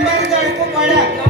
अंबेडकर को पढ़ा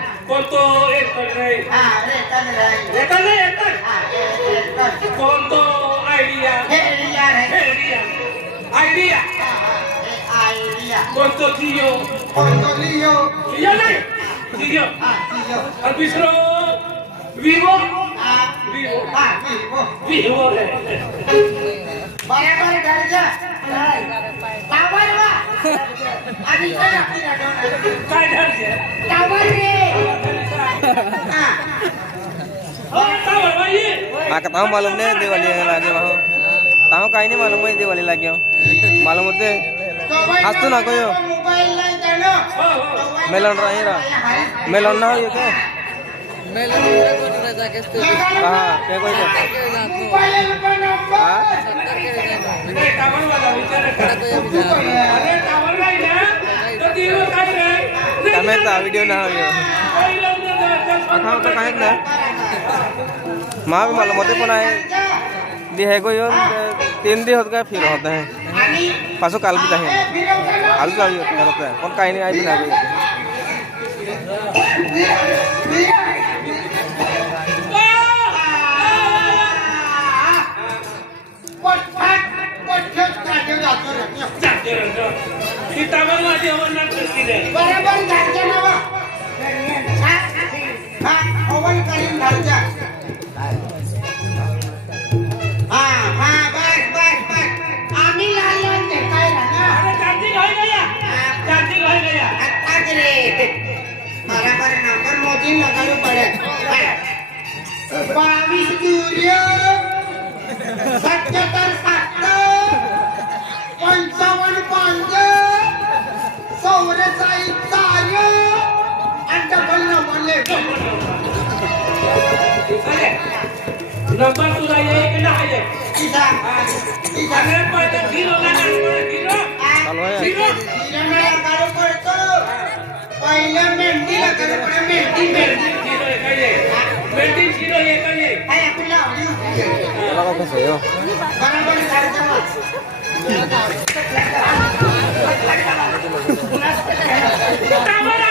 કોણ તો એક કણ રહે હા રેતન રહે રેતન રહે રેતન હા રેતન કોણ તો આઈડિયા આઈડિયા રહે આઈડિયા આઈડિયા હા આઈડિયા કોણ તો જીયો કોણ તો જીયો જીયો નહીં જીયો હા જીયો અને બીસરો વિવો હા વિવો હા વિવો વિવો રહે બરાબર દરજા ટાવર માં આ બીજા રાખી રાખો ટાવર રે कहा मालूम नहीं दिवाली लगे वहाँ कहा कहीं नहीं मालूम है दिवाली लगे मालूम होते आज तो ना कहो मेलन रही मेलन ना हो ये क्या मेलन हाँ ना वीडियो ना हो આખા तो કાંઈક ना मां भी मालूम होते बनाए दी है कोई और तीन दिन होता है फिर होता है पासो काल भी है आलू का भी होता है है कौन कहीं नहीं आई बिना भी સીતાવર માં હા હા બસ બસ બસ આમી લાલ્યો ને કાયરા ના અરે ચાર્જિંગ હોય ગયા ચાર્જિંગ હોય ગયા અત્તા જ નંબર મોજી લગાડવું પડે બાવીસ ક્યુરિયો ¡Cámara!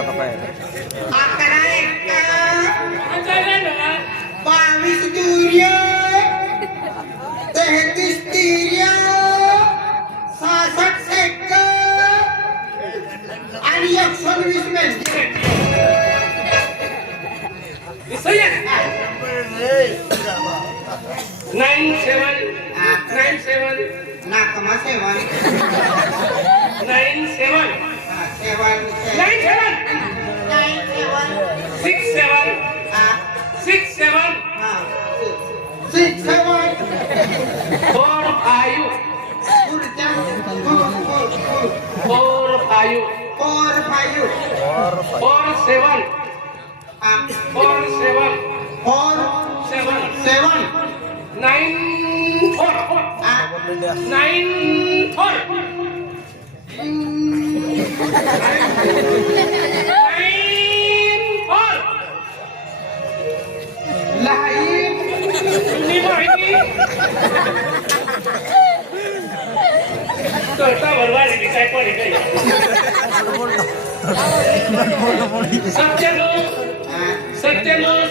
nine seven uh, nine seven ના કમા seven nine seven seven nine seven nine seven six seven six seven six seven four five good nine काय पण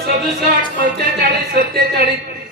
सदुसष्ट पंचेचाळीस सत्तेचाळीस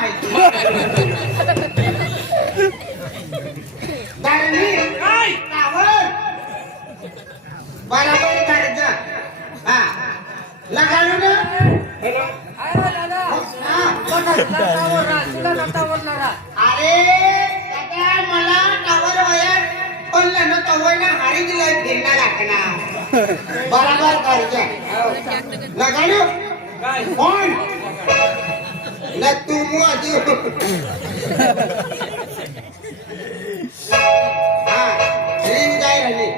अरे मला टावर वयर पण ना तवर ना हरी बरोबर हो, करायचं कोण લે તું મો આજો હા રી જાય રહી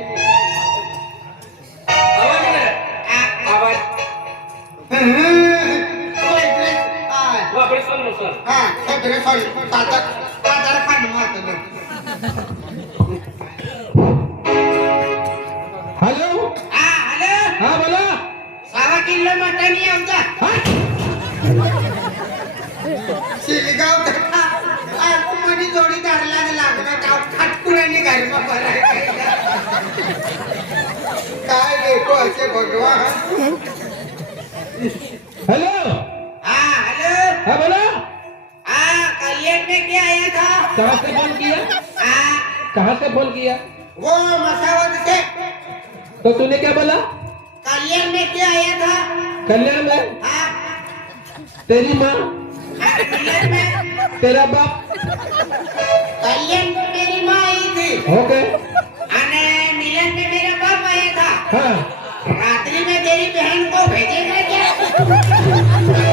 હા સગરે સોરી તાતા તાતા ખાંડ મારતો હેલો હા હેલો હા બોલો સાવા કિલ્લો માટેની આવતા હા शिरगाव कथा काय देखो भगवान हेलो हेलो बोलो कल्याण में क्या आया था तो? कहाँ से फोन किया हाँ कहां से फोन किया वो मसावत से तो तूने क्या बोला तो? कल्याण में क्या आया था कल्याण में तेरी माँ तेरा बाप कल्याण तो मेरी माँ ही थी ओके अने मिलन में मेरा बाप आया था हाँ रात्रि में तेरी बहन को भेजेगा क्या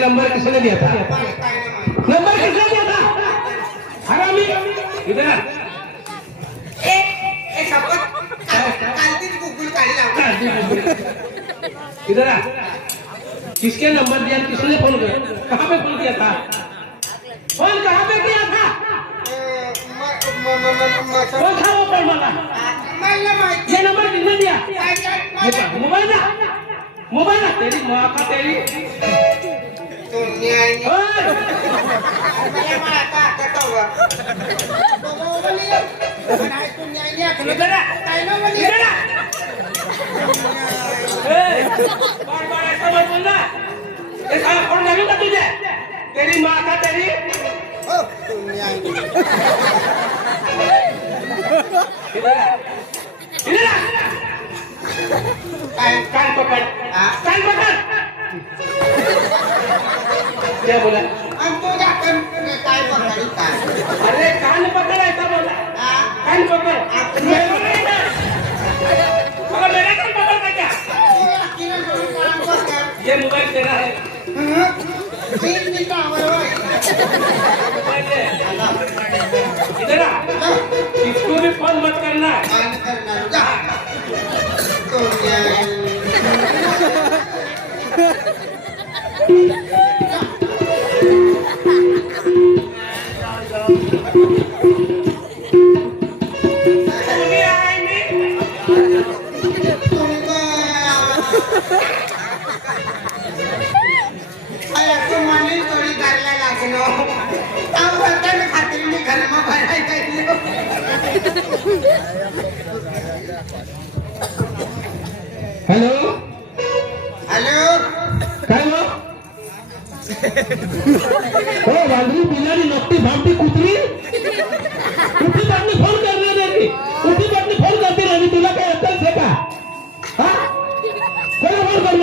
नंबर किसने दिया था नंबर किसने दिया था हरामी इधर इधर आ किसके नंबर दिया किसने फोन किया कहाँ पे फोन किया था फोन कहाँ पे किया था कौन था वो फोन वाला ये नंबर किसने दिया मोबाइल ना मोबाइल ना तेरी माँ का तेरी dunia ini. Saya mah kata wah. Mau beli ya? Karena dunia ini akan eh, eh, lebih oh, lah. mau beli ya? Hei, बार-बार ऐसा मत बोलना. ऐसा और नहीं होगा तुझे. तेरी माँ का तेरी. Oh, dunia ini. Inilah. Kan, kan, ah. kan, kan, kan. क्या बोला हम तुझा तो कन काय पकड़ी का अरे कान पकड़ ऐसा बोला कान पकड़ मगर मेरा कान पकड़ता क्या ये मोबाइल तेरा है हाँ? तीन मिनट आवर इधर आ हाँ? इसको भी फोन मत करना मत करना रुका तो क्या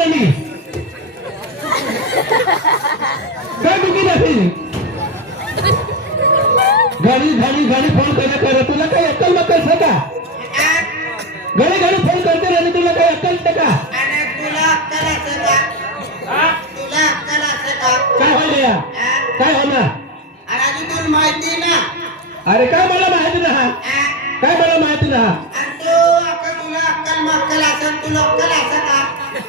ને ની કઈ ડૂબી નથી ઘણી ઘણી ઘણી ફોન કરે કરે તુલા કઈ અક્કલ મત કરી શકા ઘણી ઘણી ફોન કરતે રહે તુલા કઈ અક્કલ ટકા અને તુલા અક્કલ શકા હા તુલા અક્કલ શકા काय हो गया काय होणार अरे अजून तुला माहिती ना अरे काय मला माहिती ना काय मला माहिती ना आणि तू अक्कल तुला अक्कल मक्कल असेल तुला अक्कल असेल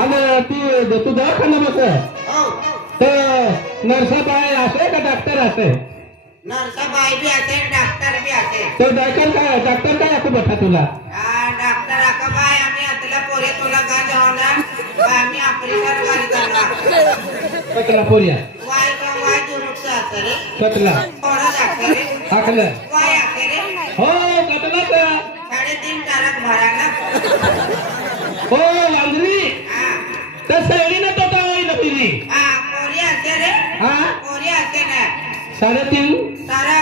आणि ती तू दवाखाना बस हो, हो. नर्साबाई असे का डॉक्टर असे नर्साबाई बी डॉक्टर बी काय डॉक्टर काय असू बसा तुला डॉक्टर आम्ही तुला आम्ही पोरिया हो साडेतीन भराना हो त्या सैरीने तो तावाईला दिली हा पोरी असे रे हा पोरी असे ना साडेतीन सारा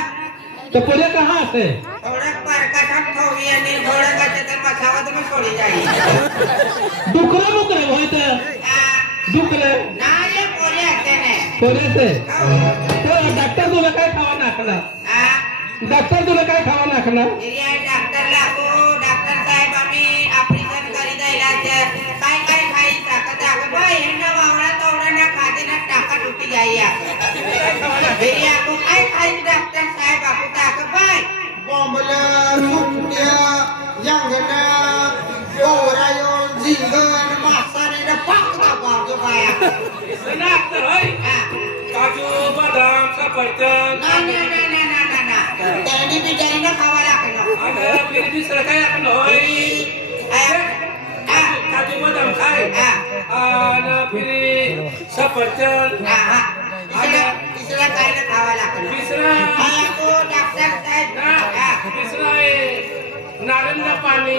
तो पोरे कहा असे थोडा पारका ठाक ठोवी आणि थोडा काचे तर मसावा तुम्ही सोडी जाई दुखरे मुकरे होय तर दुखरे डॉक्टर तुला काय खावा नाखला डॉक्टर तुला काय खावा नाखला काजू बदाम सफरचंद त्यांनी खावा काय बदाम नारंग पाणी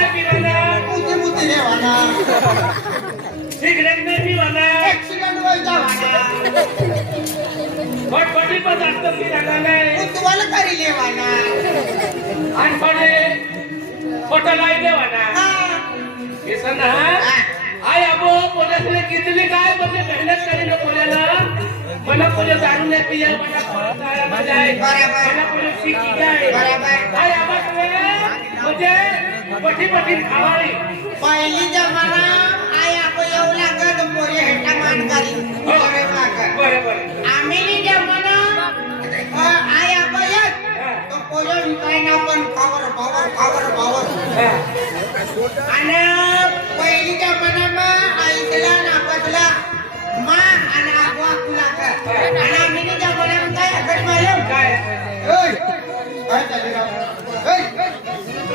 एक्सीडेंट में भी बना एक्सीडेंट पण तू वाला फोटो लाई देवाना हे सण आय अबो पोल्यासने कितली काय म्हणजे मेहनत करी ना ने नाही पिया मला पोल्या મજે પછી પછી ખાવાની પહેલી જમાના આયા કોઈ એવું લાગે તો કોઈ હેટા માન કરી હવે લાગે બરાબર આમેલી જમાના આયા કોઈ જ તો કોઈ વિકાયના પણ ખબર પાવર પાવર ખબર અને પહેલી જમાનામાં આ ઇકલા ના બદલા માં અને આગવા ખુલા કર અને આમેલી જમાનામાં કઈ આગળ માં એમ ઓય હા ચાલી રામ ઓય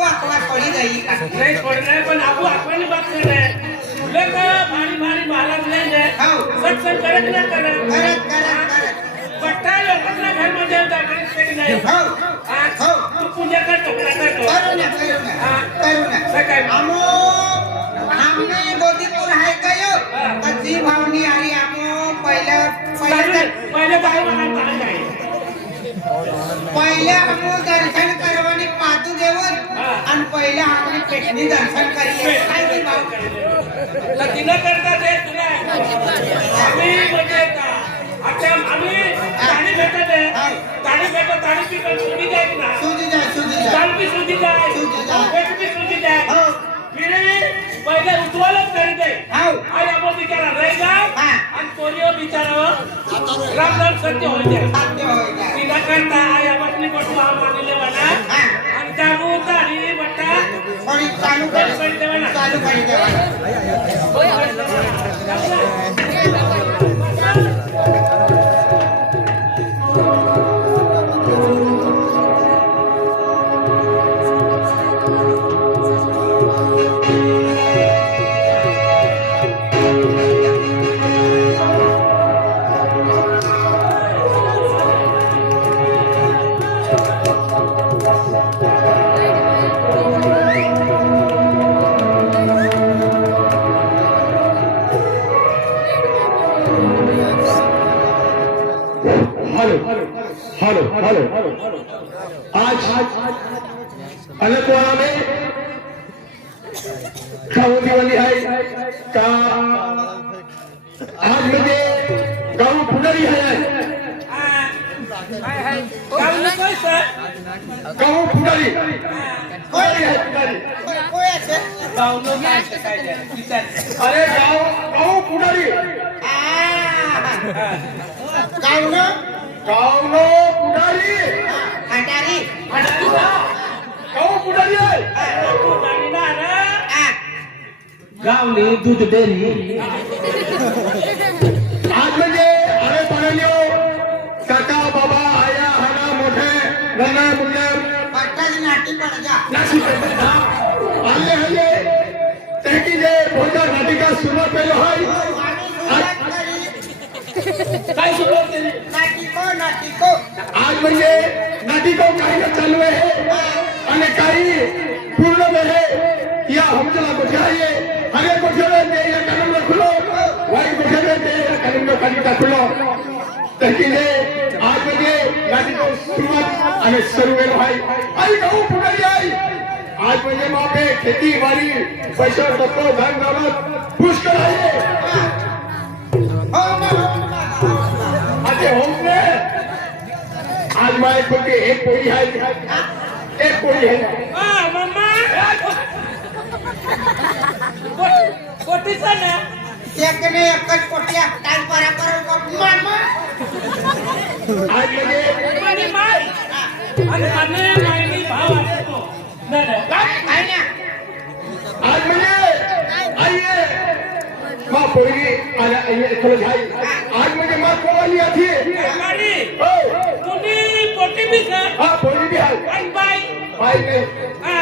આખો આખમાં પડી ગઈ નહીં પડને પણ આખું આખવાની વાત છે ને ભૂલે કયા ભારી ભારી બાલક લઈને સત્સંગ કરે કે ના કરે કરે કરે કરે બધા લોકોના ઘરમાં દેવતા કરે છે કે નહીં હા હા તું પૂજા કરતો કરતો કરો ને કરો ને હા કરો ને સકાય અમો આમને ગોધીપુર હાય ગયો બધી ભાવની હારી આમો પહેલા પહેલા પહેલા ભાવ પહેલા હું દર્શન કર पेशनी दर्शन करील काय ते काम करेल करता देत नाही आम्ही म्हणजे अच्छा आम्ही ताणी भेटत आहे ताणी भेटत ताणी पिकल सुधी जाय ना सुधी जाय सुधी जाय काल पी सुधी जाय पेट पी सुधी जाय फिरे पहिले उज्ज्वलच करीत आहे हो. आज आपण बिचारा रहेगा आणि कोणीओ बिचारावं राम राम सत्य होईल तिला करता आई आपण गोष्ट मानले म्हणा चालू तारी बट्टा और चालू कर चालू कर કહું ફૂટારી કોઈ છે ફૂટારી કોઈ છે ગાવનો કાય છે કાય અરે ગાવ કહું ફૂટારી ગાવનો ગાવનો ફૂટારી ફટારી ફટારી કહું ફૂટારી ફૂટારી ના ના ગાવની દૂધ ડેરી આજ મેં અરે પડેલ્યો કાકા બાબા આયા હના મોઢે નાના મુન્ના નાટી પણ જા નાસી પણ જા હાલે હાલે તેકી જે પોતા નાટિકા સુનો પેલો હોય काय सुनो तेरी नाटिको नाटिको आज म्हणजे नाटिको काय चालू आहे आणि काही पूर्ण आहे या हमजला बुझाइए आगे बुझावे ते या कानून खुलो वाई बुझावे ते या कानून खाली टाकलो तहकीले અને સરુવેરભાઈ આવી કહું પુનરિયાઈ આજ મહિને આપે ખેતી વાડી પૈસો ધક્કો ધન દોલત પુષ્કળ આવીએ આજે હોમને આજ માં એક એક કોઈ હાય એક કોઈ હાય મમ્મા કોટી છે ને એક ને એક જ પોટિયા ટાઈમ પર કરો માર માર આજ લગે માર અને બી હાલ ભાઈ ભાઈ ભાઈ ને હા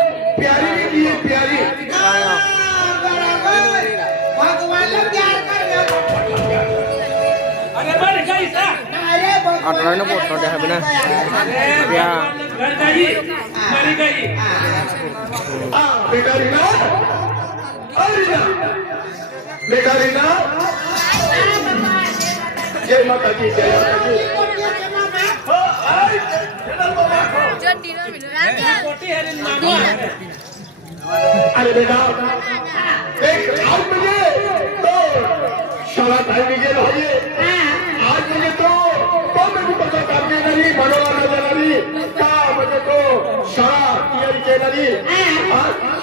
प्यारी ने की प्यारी अठारह ने पोटो दे या गई बेकारी अरे ना बेटा ना हाँ, जय माता की जय माता की अरे बेटा एक आज मुझे तो साला भाई मुझे भाई आज मुझे तो पता काम नहीं भगवान नजर नहीं का तो साला ये के नहीं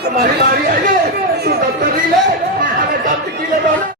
तुम्हारी बारी आई है तू दफ्तर नहीं ले अरे